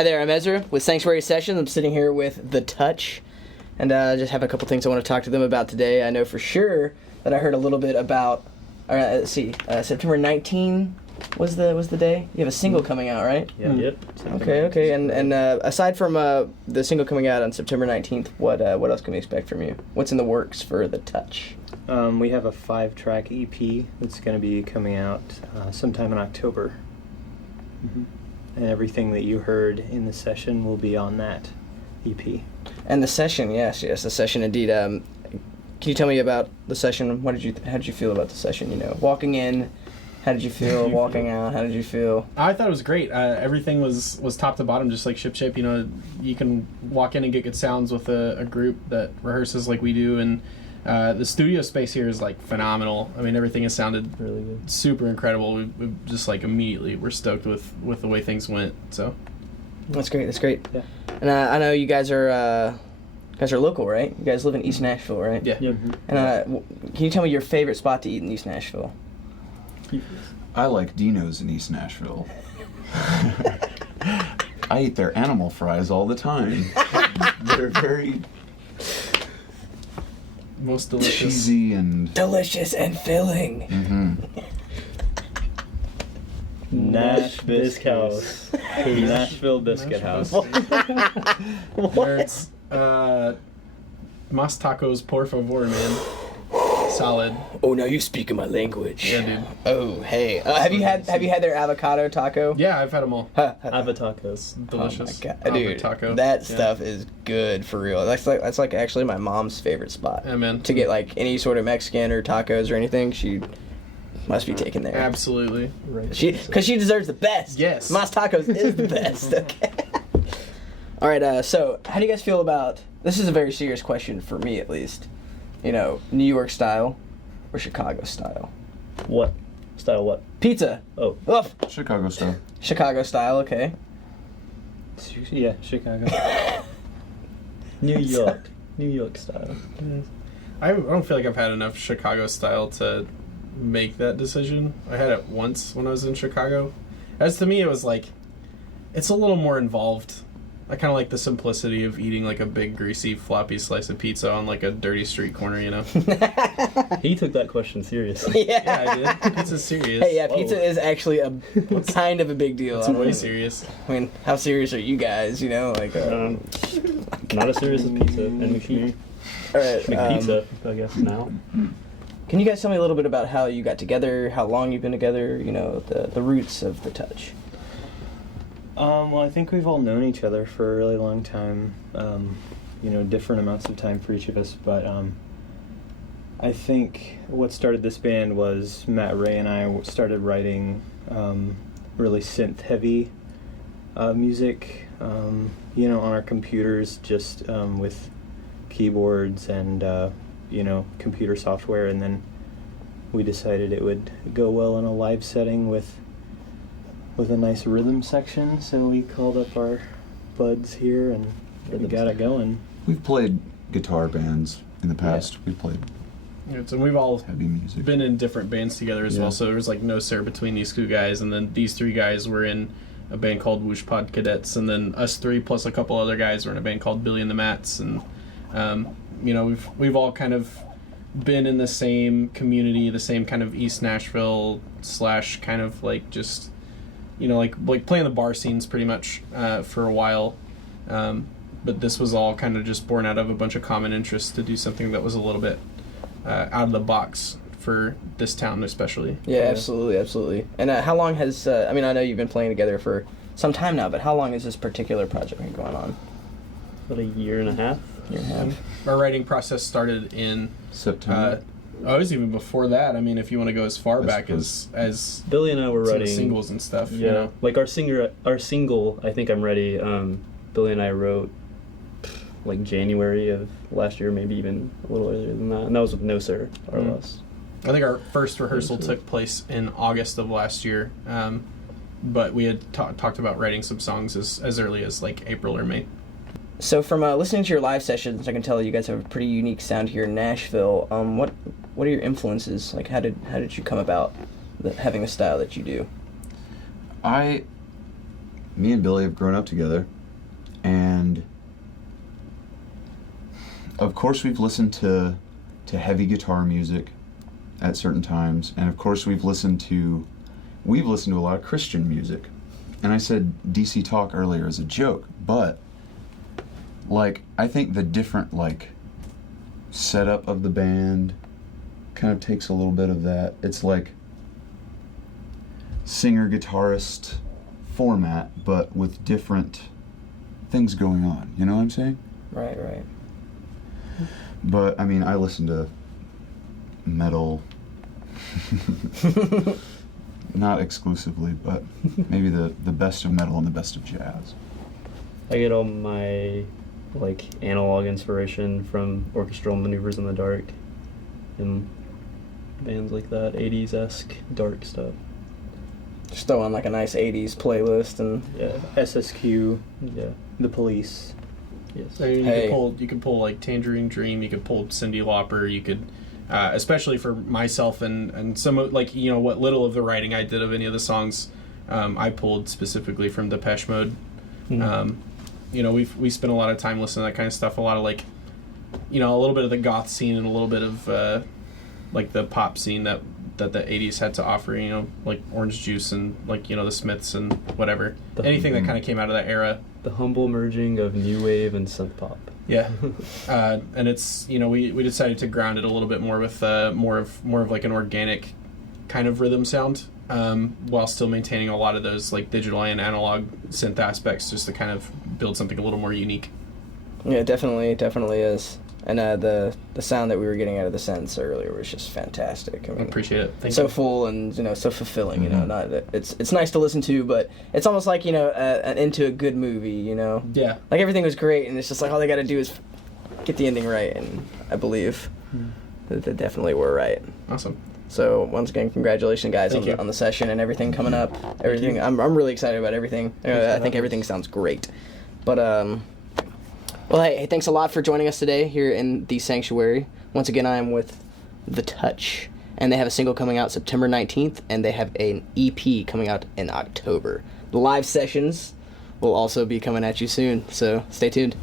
Hi there, I'm Ezra with Sanctuary Sessions. I'm sitting here with The Touch, and just have a couple things I want to talk to them about today. I know for sure that I heard a little bit about, September 19 was the day? You have a single coming out, right? Yeah. Yep. Okay. And aside from the single coming out on September 19th, what else can we expect from you? What's in the works for The Touch? We have a 5-track EP that's going to be coming out sometime in October. Mm-hmm. And everything that you heard in the session will be on that EP. And the session, yes, the session indeed. Can you tell me about the session? How did you feel about the session? You know, walking in, how did you feel? Walking out, how did you feel? I thought it was great. Everything was top to bottom, just like Ship. You know, you can walk in and get good sounds with a group that rehearses like we do, and the studio space here is like phenomenal. I mean, everything has sounded really good, super incredible. We just like immediately we're stoked with the way things went. So that's great. Yeah. And I know you guys are local, right? You guys live in East Nashville, right? Yeah. Mm-hmm. And can you tell me your favorite spot to eat in East Nashville? I like Dino's in East Nashville. I eat their animal fries all the time. They're very most delicious, cheesy and delicious and filling. Mm-hmm. Nashville Biscuit House. It's Mas Tacos, por favor, man. Solid. Oh, now you speak in my language. Yeah, dude. Oh, hey. Have you had their avocado taco? Yeah, I've had them all. Avotacos. Delicious. Oh my God. Dude, taco. that stuff is good for real. That's like actually my mom's favorite spot. Yeah, man. To get like any sort of Mexican or tacos or anything, she must be taken there. Absolutely. Because she deserves the best. Yes. Mas Tacos is the best. Okay. All right. So, how do you guys feel about? This is a very serious question for me, at least. You know, New York style or Chicago style? What? Style what? Pizza. Oh. Oof. Chicago style. Chicago style, okay. Yeah, Chicago. New York style. I don't feel like I've had enough Chicago style to make that decision. I had it once when I was in Chicago. As to me, it was like, it's a little more involved. I kind of like the simplicity of eating like a big, greasy, floppy slice of pizza on like a dirty street corner, you know? He took that question seriously. Yeah, I did. Pizza's serious. Hey, yeah, pizza is actually a kind of a big deal. It's way serious. I mean, how serious are you guys, you know? Like, not as serious as pizza and McPhee. All right. McPizza, I guess, now. Can you guys tell me a little bit about how you got together, how long you've been together, you know, the roots of The Touch? Well, I think we've all known each other for a really long time, you know, different amounts of time for each of us, but I think what started this band was Matt Ray and I started writing really synth-heavy music, you know, on our computers, just with keyboards and, you know, computer software, and then we decided it would go well in a live setting with a nice rhythm section, so we called up our buds here and we got it going. We've played guitar bands in the past. Yeah. We've played So we've all heavy music. been in different bands together as well, so there was like no sir between these two guys, and then these three guys were in a band called Whoosh Pod Cadets, and then us three plus a couple other guys were in a band called Billy and the Mats, and you know, we've all kind of been in the same community, the same kind of East Nashville / kind of like just, you know, like playing the bar scenes pretty much for a while, but this was all kind of just born out of a bunch of common interests to do something that was a little bit out of the box for this town especially. Yeah, absolutely. And how long has, I mean, I know you've been playing together for some time now, but how long has this particular project been going on? About a year and a half. Our writing process started in September. it was even before that. I mean, if you want to go as far back as Billy and I were some writing singles and stuff. Yeah, you know? like our single, I Think I'm Ready. Billy and I wrote like January of last year, maybe even a little earlier than that, and that was with No Sir, our last. I think our first rehearsal took place in August of last year, but we had talked about writing some songs as early as like April or May. So from listening to your live sessions, I can tell you guys have a pretty unique sound here in Nashville. What are your influences? Like, how did you come about having the style that you do? me and Billy have grown up together, and of course we've listened to heavy guitar music at certain times, and of course we've listened to a lot of Christian music. And I said DC Talk earlier as a joke, but like I think the different like setup of the band kind of takes a little bit of that. It's like singer guitarist format, but with different things going on. You know what I'm saying? Right. But I mean, I listen to metal. Not exclusively, but maybe the best of metal and the best of jazz. I get all my like analog inspiration from Orchestral Maneuvers in the Dark and bands like that, 80s-esque dark stuff. Just throw on like a nice 80s playlist and Yeah. SSQ, Yeah. The Police. Yes. So you Hey. could pull like Tangerine Dream. You could pull Cyndi Lauper. You could, especially for myself and some of, like, you know, what little of the writing I did of any of the songs, I pulled specifically from Depeche Mode. Mm. You know, we spent a lot of time listening to that kind of stuff. A lot of like, you know, a little bit of the goth scene and a little bit of like the pop scene that the 80s had to offer. You know, like Orange Juice and like, you know, the Smiths and whatever. Anything that kind of came out of that era. The humble merging of new wave and synth pop. Yeah, and it's, you know, we decided to ground it a little bit more with more of like an organic kind of rhythm sound, while still maintaining a lot of those like digital and analog synth aspects, just to kind of build something a little more unique. yeah, definitely is. And the sound that we were getting out of the synths earlier was just fantastic. I I mean, appreciate it. Thank so you. full and, you know, so fulfilling. You know, Mhm. not it's nice to listen to, but it's almost like, you know, an into a good movie. You know, Yeah. like everything was great, and it's just like all they got to do is get the ending right, and I believe that they definitely were right. Awesome. So once again, congratulations, guys, Thank on you. on the session and everything coming up. Everything, I'm really excited about everything. I think everything sounds great. But well, hey, thanks a lot for joining us today here in the Sanctuary. Once again, I am with The Touch, and they have a single coming out September 19th, and they have an EP coming out in October. The live sessions will also be coming at you soon, so stay tuned.